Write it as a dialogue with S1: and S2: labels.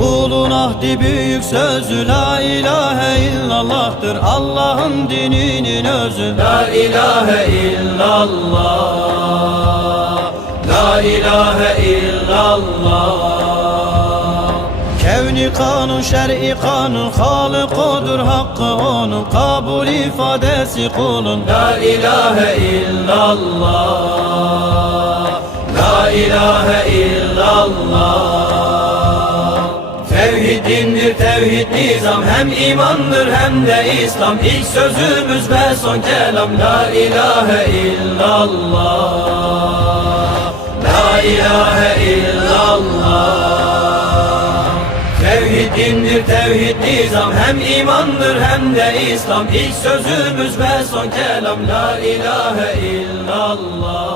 S1: Kulun ahdi büyük sözü La ilahe illallah'tır. Allah'ın dininin özü. La ilahe illallah. La ilahe illallah. Kevni kanun şer'i kanun Halık odur hakkı onun. Kabul ifadesi kulun. La ilahe illallah. La ilahe illallah Dindir tevhid nizam. Hem imandır hem de İslam. İlk sözümüz ve son kelam. La ilahe illallah. La ilahe illallah. Tevhid dindir tevhid nizam. Hem imandır hem de İslam. İlk sözümüz ve son kelam. La ilahe illallah